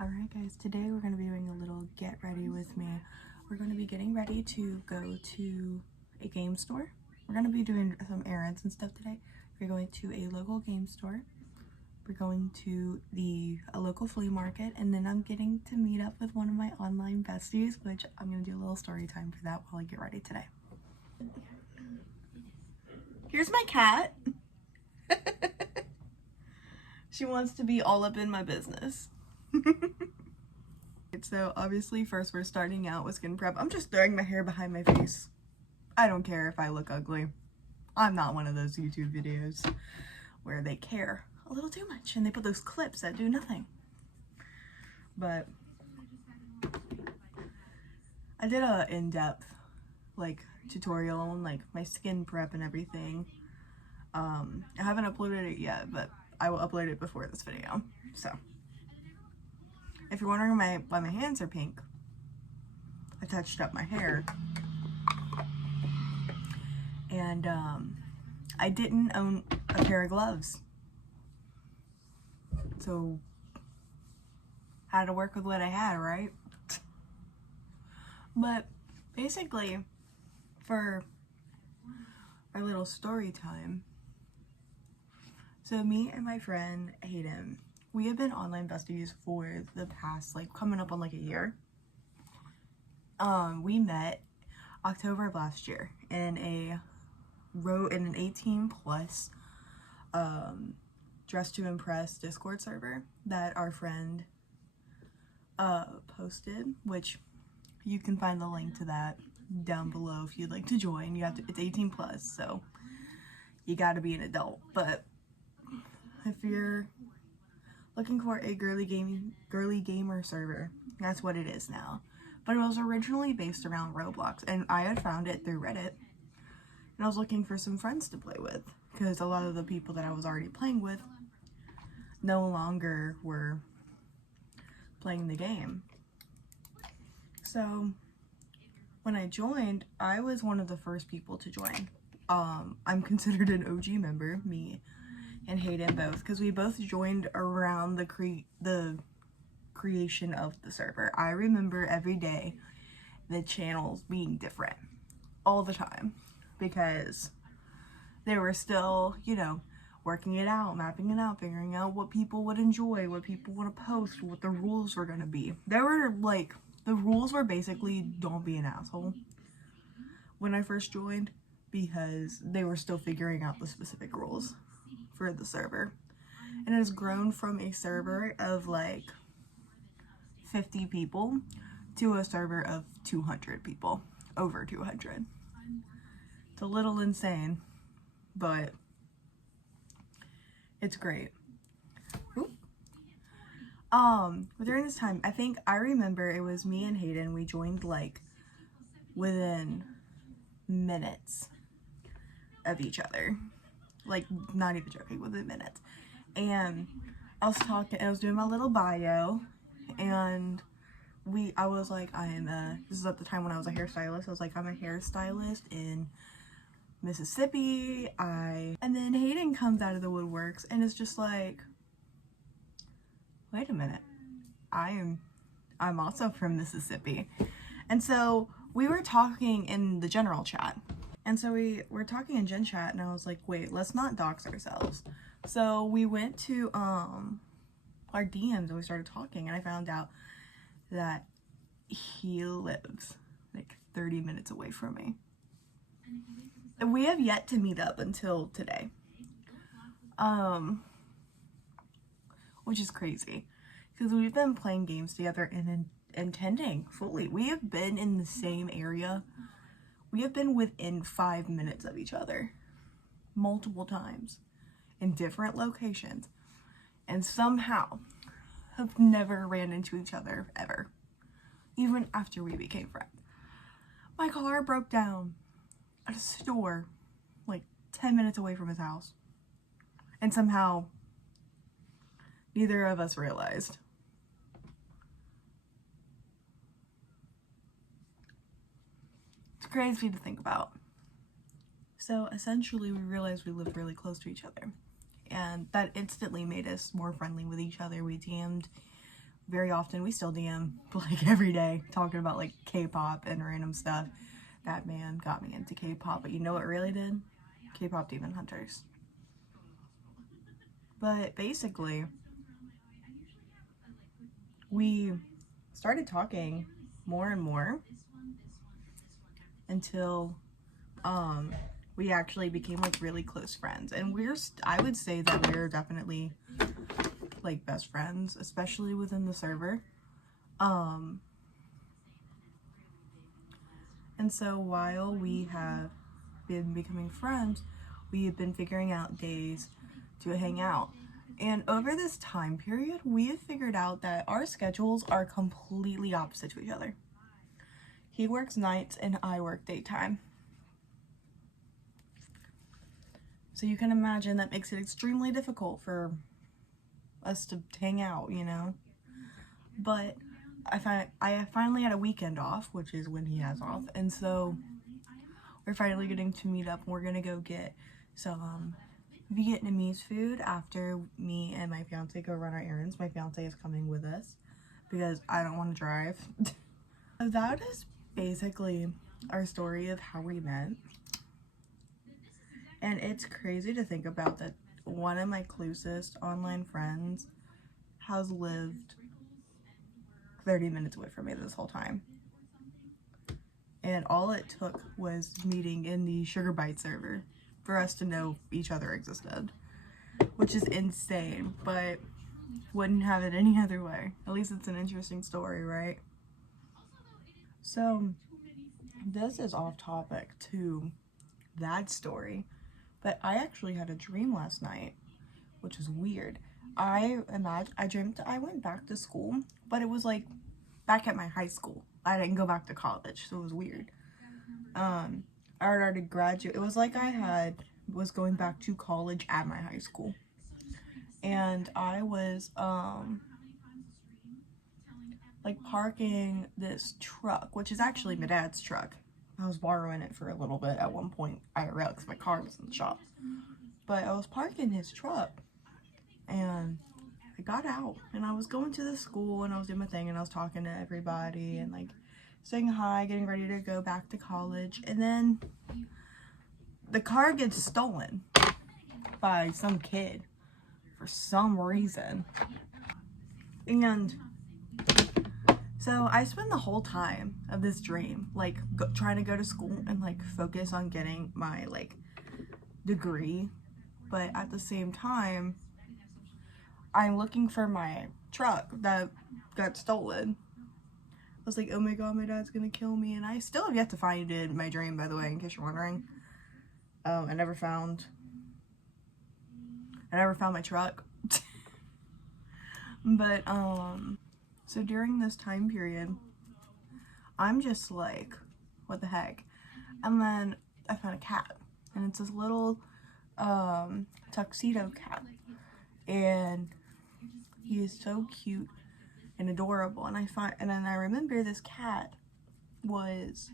Alright guys, today we're going to be doing a little get ready with me. We're going to be getting ready to go to a game store. We're going to be doing some errands and stuff today. We're going to a local game store. We're going to a local flea market, and then I'm getting to meet up with one of my online besties, which I'm going to do a little story time for that while I get ready today. Here's my cat. She wants to be all up in my business. So obviously first we're starting out with skin prep. I'm just throwing my hair behind my face. I don't care if I look ugly. I'm not one of those YouTube videos where they care a little too much and they put those clips that do nothing. But I did a in-depth tutorial on my skin prep and everything. I haven't uploaded it yet, but I will upload it before this video. So if you're wondering why my hands are pink, I touched up my hair. And I didn't own a pair of gloves. So had to work with what I had, right? But basically, for our little story time, so me and my friend Hayden, we have been online besties for the past, coming up on a year. We met October of last year in an 18 plus Dress to Impress Discord server that our friend posted, which you can find the link to that down below if you'd like to join. It's 18 plus, so you gotta be an adult. But if you're looking for a girly gamer server, that's what it is now. But it was originally based around Roblox, and I had found it through Reddit, and I was looking for some friends to play with, because a lot of the people that I was already playing with no longer were playing the game. So when I joined, I was one of the first people to join. I'm considered an OG member, me and Hayden both, because we both joined around the creation of the server. I remember every day the channels being different all the time, because they were still, working it out, mapping it out, figuring out what people would enjoy, what people want to post, what the rules were going to be. The rules were basically don't be an asshole when I first joined, because they were still figuring out the specific rules for the server. And it has grown from a server of 50 people to a server of 200 people, over 200. It's a little insane, but it's great. Oop. During this time, I remember it was me and Hayden. We joined within minutes of each other. Not even joking, within minutes. And I was doing my little bio, and I was like, this is at the time when I was a hairstylist. I was like, I'm a hairstylist in Mississippi. And then Hayden comes out of the woodworks and is just like, wait a minute, I'm also from Mississippi. And so we were talking in the general chat. And so we were talking in gen chat, and I was like, wait, let's not dox ourselves. So we went to our DMs and we started talking, and I found out that he lives 30 minutes away from me. And we have yet to meet up until today. Which is crazy, because we've been playing games together and intending fully. We have been in the same area. We have been within 5 minutes of each other multiple times in different locations, and somehow have never ran into each other ever, even after we became friends. My car broke down at a store 10 minutes away from his house, and somehow neither of us realized. It's crazy to think about. So essentially we realized we lived really close to each other, and that instantly made us more friendly with each other. We DM'd very often. We still DM like every day talking about like K-pop and random stuff. That man got me into K-pop, but you know what really did? K-pop Demon Hunters. But basically, we started talking more and more until we actually became like really close friends. And I would say that we're definitely like best friends, especially within the server. And so while we have been becoming friends, we have been figuring out days to hang out. And over this time period, we have figured out that our schedules are completely opposite to each other. He works nights and I work daytime. So you can imagine that makes it extremely difficult for us to hang out, you know? But I finally had a weekend off, which is when he has off, and so we're finally getting to meet up. We're gonna go get some Vietnamese food after me and my fiance go run our errands. My fiance is coming with us because I don't want to drive. So that is basically our story of how we met. And it's crazy to think about that one of my closest online friends has lived 30 minutes away from me this whole time. And all it took was meeting in the Sugar Bite server for us to know each other existed, which is insane, but wouldn't have it any other way. At least it's an interesting story, right? So this is off topic to that story, but I actually had a dream last night, which is weird. I dreamt I went back to school, but it was like back at my high school. I didn't go back to college, so it was weird. I already graduated. It was like I was going back to college at my high school, and I was like parking this truck, which is actually my dad's truck. I was borrowing it for a little bit at one point IRL because my car was in the shop. But I was parking his truck, and I got out, and I was going to the school, and I was doing my thing, and I was talking to everybody, and like saying hi, getting ready to go back to college, and then the car gets stolen by some kid for some reason. And so I spend the whole time of this dream like trying to go to school and like focus on getting my like degree, but at the same time I'm looking for my truck that got stolen. I was like, oh my god, my dad's gonna kill me, and I still have yet to find it in my dream, by the way, in case you're wondering. I never found my truck. But so during this time period, I'm just like, what the heck? And then I found a cat, and it's this little tuxedo cat, and he is so cute and adorable. And then I remember this cat was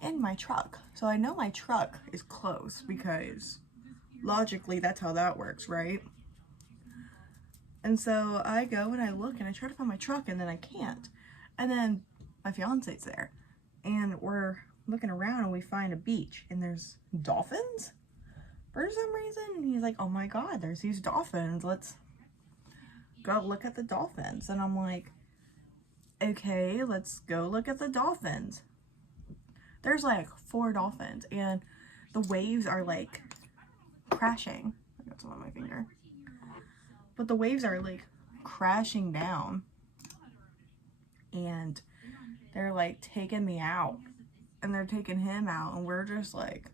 in my truck, so I know my truck is close because logically that's how that works, right? And so I go and I look and I try to find my truck, and then I can't. And then my fiance's there, and we're looking around and we find a beach, and there's dolphins for some reason. And he's like, oh my god, there's these dolphins, let's go look at the dolphins. And I'm like, okay, let's go look at the dolphins. There's like 4 dolphins, and the waves are like crashing. I got some on my finger. But the waves are like crashing down, and they're like taking me out, and they're taking him out, and we're just like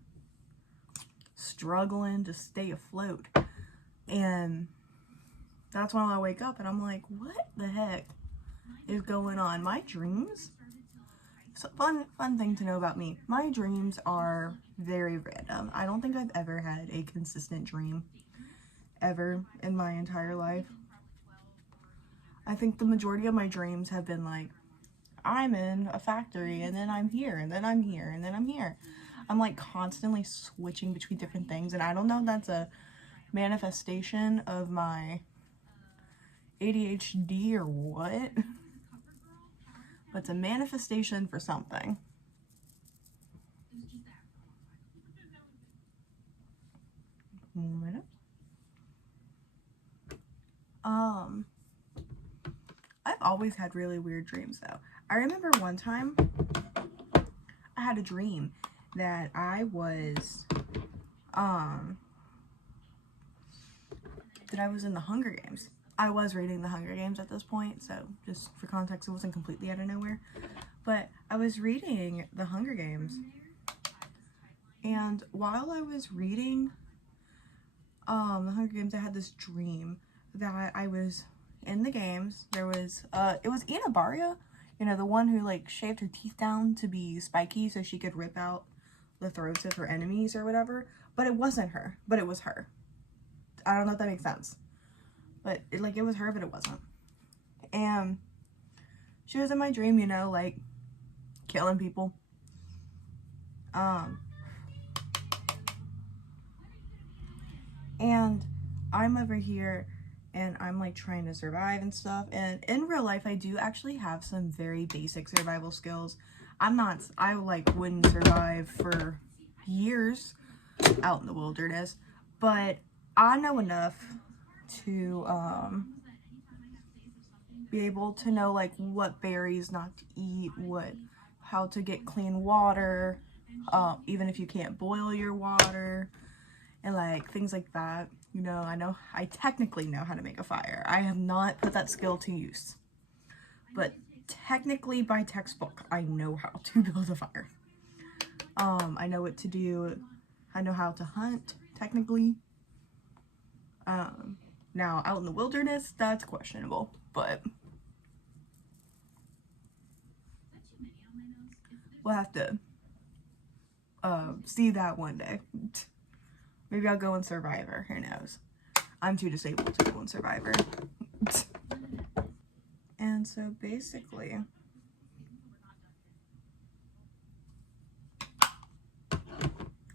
struggling to stay afloat. And that's when I wake up and I'm like, what the heck is going on? My dreams, so fun thing to know about me, my dreams are very random. I don't think I've ever had a consistent dream ever in my entire life. I think the majority of my dreams have been like, I'm in a factory, and then I'm here, and then I'm here, and then I'm here. I'm like constantly switching between different things, and I don't know if that's a manifestation of my ADHD or what? But it's a manifestation for something. One minute. I've always had really weird dreams though. I remember one time I had a dream that I was in the Hunger Games. I was reading the Hunger Games at this point, so just for context, it wasn't completely out of nowhere. But I was reading the Hunger Games, and while I was reading the Hunger Games, I had this dream that I was in the games. There was it was Ina Baria, you know, the one who like shaved her teeth down to be spiky so she could rip out the throats of her enemies or whatever. But it wasn't her, but it was her. I don't know if that makes sense, but it was her, but it wasn't. And she was in my dream, you know, like killing people. And I'm over here and I'm like trying to survive and stuff. And in real life, I do actually have some very basic survival skills. I like wouldn't survive for years out in the wilderness, but I know enough to be able to know like what berries not to eat, how to get clean water, even if you can't boil your water, and like things like that. You know, I technically know how to make a fire. I have not put that skill to use, but technically by textbook, I know how to build a fire. I know what to do. I know how to hunt, technically. Now out in the wilderness, that's questionable, but we'll have to see that one day. Maybe I'll go in Survivor, who knows. I'm too disabled to go in Survivor. And so basically,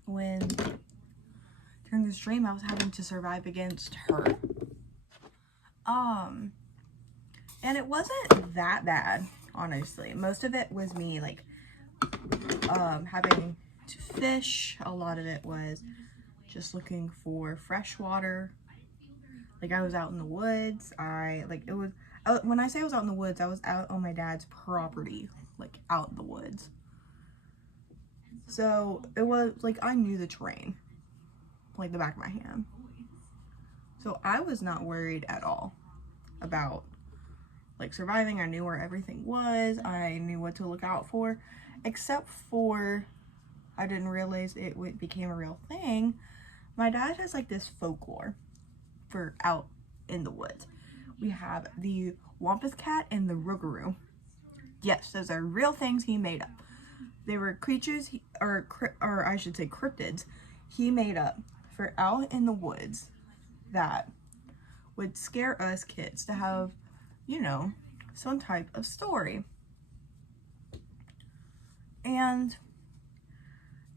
during this dream, I was having to survive against her. And it wasn't that bad, honestly. Most of it was me, like, having to fish. A lot of it was just looking for fresh water. Like, I was out in the woods. When I say I was out in the woods, I was out on my dad's property, like, out in the woods. So, it was, like, I knew the terrain, like, the back of my hand. So, I was not worried at all about, like, surviving. I knew where everything was. I knew what to look out for, except for, I didn't realize it became a real thing. My dad has, like, this folklore for out in the woods. We have the Wampus Cat and the Rougarou. Yes, those are real things he made up. They were creatures, or I should say cryptids, he made up for out in the woods that would scare us kids to have, you know, some type of story. And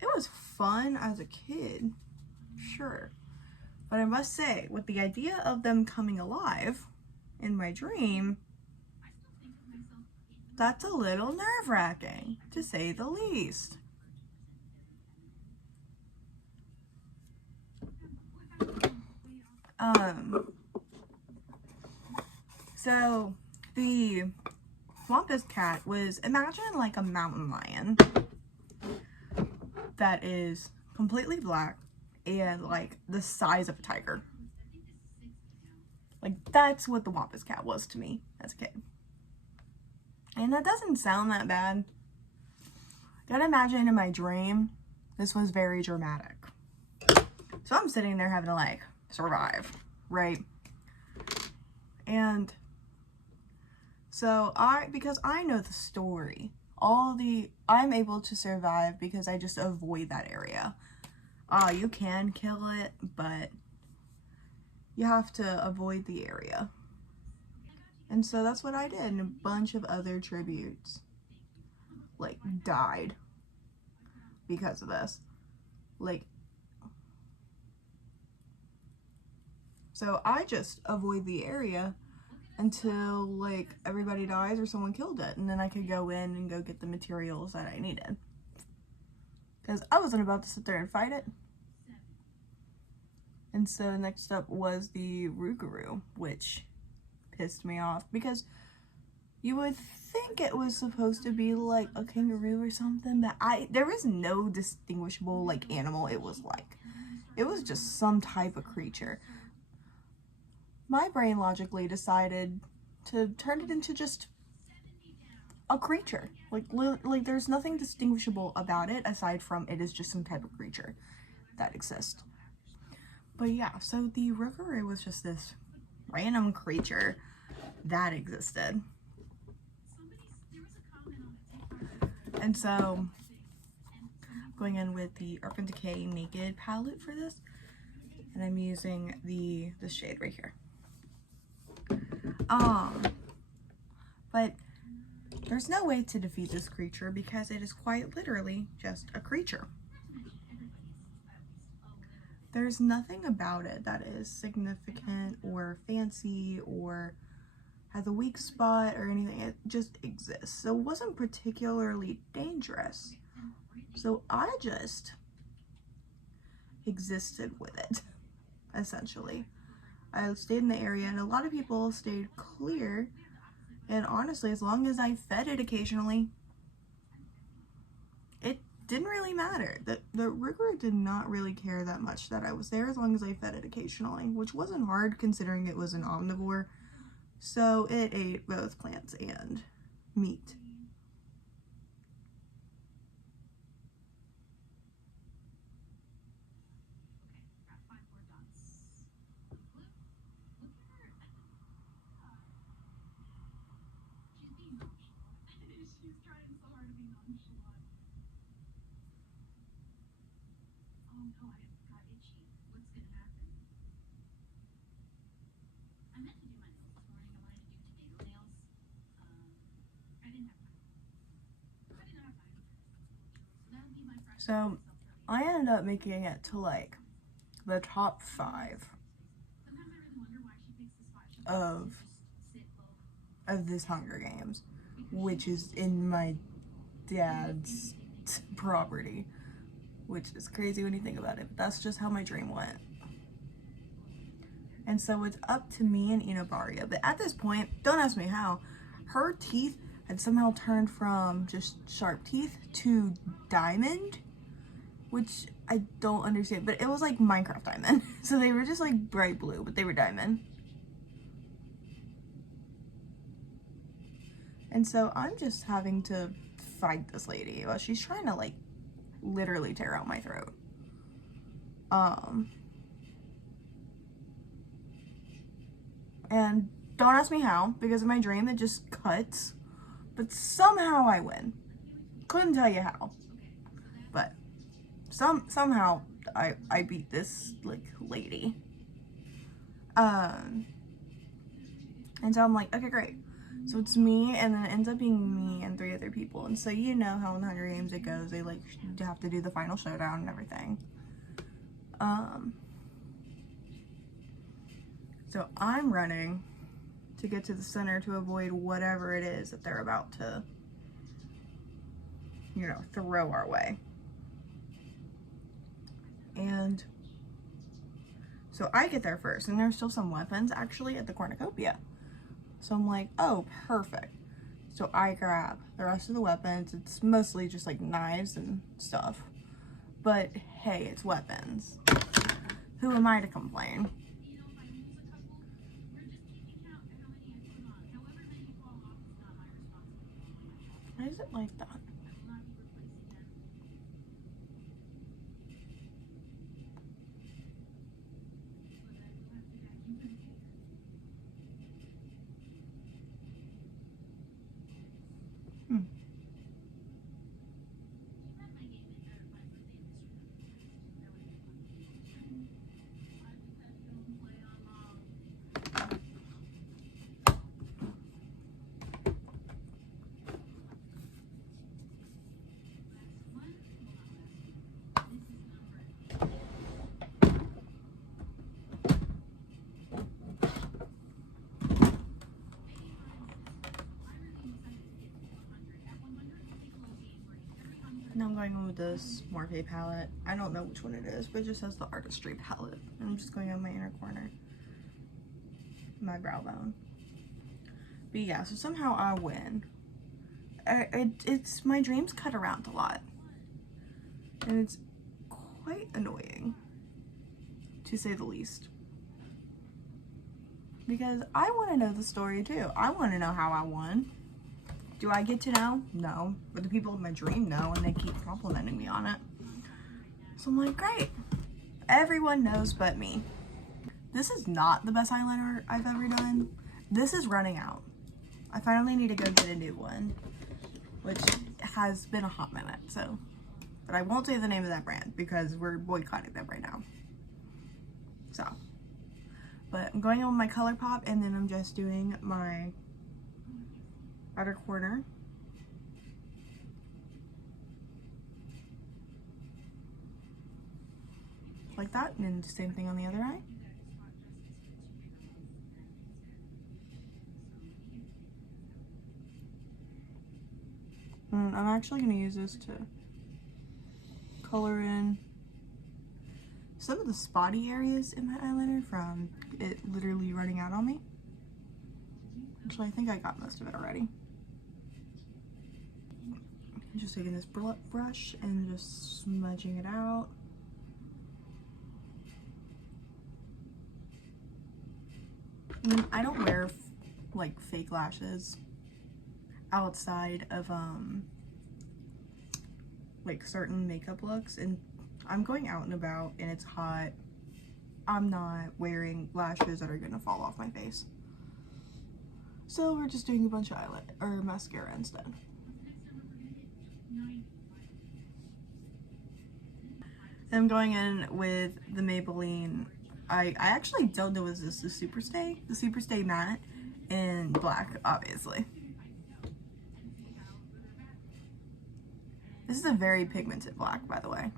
it was fun as a kid, sure. But I must say, with the idea of them coming alive in my dream, that's a little nerve-wracking, to say the least. So the Wampus Cat was, imagine like a mountain lion that is completely black and like the size of a tiger. Like, that's what the Wampus Cat was to me as a kid. And that doesn't sound that bad. Gotta imagine in my dream, this was very dramatic. So I'm sitting there having to like survive, right? And so because I know the story, I'm able to survive because I just avoid that area. You can kill it, but you have to avoid the area. And so that's what I did, and a bunch of other tributes, like, died because of this. Like, so I just avoid the area until like everybody dies or someone killed it, and then I could go in and go get the materials that I needed. Because I wasn't about to sit there and fight it. And so next up was the Rougarou, which pissed me off because you would think it was supposed to be like a kangaroo or something, but there was no distinguishable like animal it was like. It was just some type of creature. My brain logically decided to turn it into just a creature. Like there's nothing distinguishable about it aside from it is just some type of creature that exists. But yeah, so the Rougarou was just this random creature that existed. And so, going in with the Urban Decay Naked palette for this, and I'm using this shade right here. But there's no way to defeat this creature because it is quite literally just a creature. There's nothing about it that is significant or fancy or has a weak spot or anything. It just exists. So it wasn't particularly dangerous. So I just existed with it, essentially. I stayed in the area and a lot of people stayed clear. And honestly, as long as I fed it occasionally, it didn't really matter. The Rougarou did not really care that much that I was there as long as I fed it occasionally, which wasn't hard considering it was an omnivore. So it ate both plants and meat. So I ended up making it to like the top 5 of this Hunger Games, which is in my dad's property, which is crazy when you think about it, but that's just how my dream went. And so it's up to me and Inabaria, but at this point, don't ask me how, her teeth had somehow turned from just sharp teeth to diamond, which I don't understand, but it was like Minecraft diamond. So they were just like bright blue, but they were diamond. And so I'm just having to fight this lady while she's trying to like literally tear out my throat. And don't ask me how, because in my dream it just cuts, but somehow I win. Couldn't tell you how, but somehow I beat this like lady. And so I'm like, okay, great. So it's me, and then it ends up being me and 3 other people. And so you know how in the Hunger Games it goes. They like have to do the final showdown and everything. So I'm running to get to the center to avoid whatever it is that they're about to, you know, throw our way. And so I get there first, and there's still some weapons actually at the cornucopia. So I'm like, oh, perfect. So I grab the rest of the weapons. It's mostly just like knives and stuff. But hey, it's weapons. Who am I to complain? Why is it like that? Now I'm going in with this Morphe palette. I don't know which one it is, but it just says the Artistry palette. And I'm just going on my inner corner, my brow bone. But yeah, so somehow I win. It's my dreams cut around a lot, and it's quite annoying, to say the least. Because I want to know the story too. I want to know how I won. Do I get to know? No. But the people in my dream know, and they keep complimenting me on it. So I'm like, great. Everyone knows but me. This is not the best eyeliner I've ever done. This is running out. I finally need to go get a new one, which has been a hot minute, so. But I won't say the name of that brand because we're boycotting them right now. So. But I'm going in with my ColourPop, and then I'm just doing my outer corner. Like that, and then the same thing on the other eye. And I'm actually going to use this to color in some of the spotty areas in my eyeliner from it literally running out on me. Actually, I think I got most of it already. I'm just taking this brush and just smudging it out. I don't wear like fake lashes outside of like certain makeup looks, and I'm going out and about and it's hot. I'm not wearing lashes that are gonna fall off my face. So we're just doing a bunch of eyeliner or mascara instead. I'm going in with the Maybelline. I actually don't know, is this the Superstay? The Superstay Matte in black, obviously. This is a very pigmented black, by the way.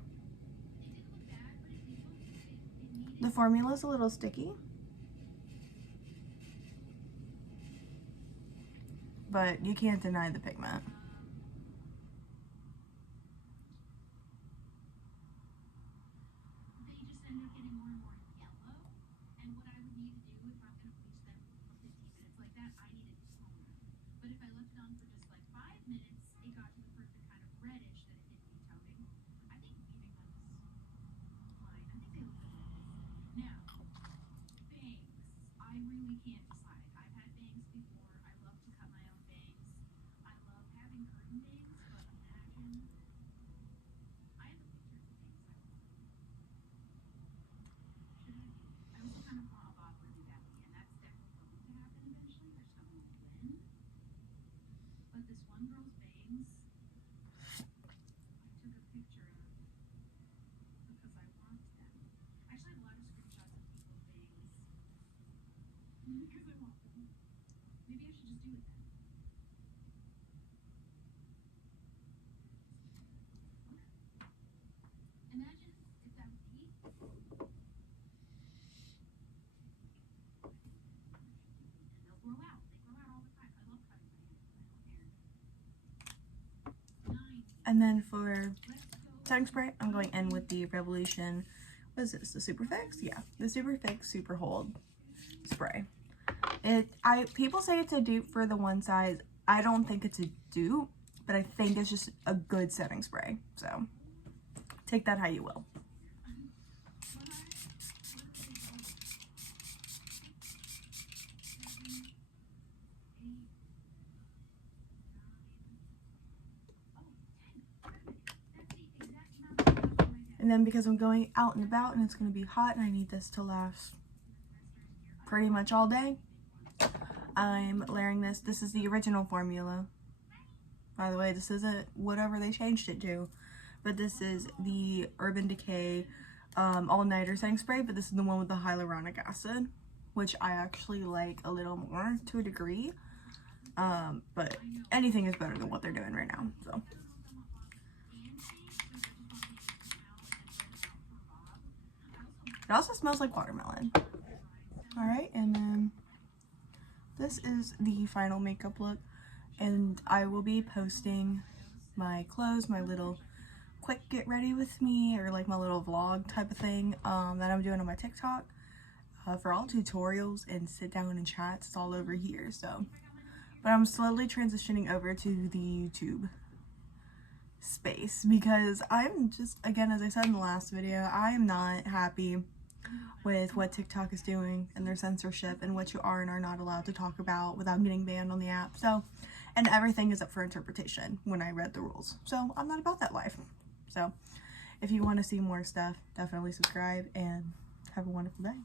The formula is a little sticky, but you can't deny the pigment. And then for setting spray, I'm going in with the Revolution, what is this, the Super Fix? Yeah, the Super Fix Super Hold spray. People say it's a dupe for the one size. I don't think it's a dupe, but I think it's just a good setting spray. So take that how you will. And then because I'm going out and about and it's going to be hot and I need this to last pretty much all day, I'm layering this. This is the original formula. By the way, this isn't whatever they changed it to. But this is the Urban Decay All-Nighter Setting Spray, but this is the one with the hyaluronic acid, which I actually like a little more to a degree. But anything is better than what they're doing right now, so. It also smells like watermelon. Alright, and then this is the final makeup look, and I will be posting my clothes, my little quick get ready with me, or like my little vlog type of thing that I'm doing on my TikTok for all tutorials and sit down and chats. It's all over here. So, but I'm slowly transitioning over to the YouTube space because I'm just, again, as I said in the last video, I am not happy with what TikTok is doing and their censorship and what you are and are not allowed to talk about without getting banned on the app. So, and everything is up for interpretation when I read the rules. So I'm not about that life. So if you want to see more stuff, definitely subscribe and have a wonderful day.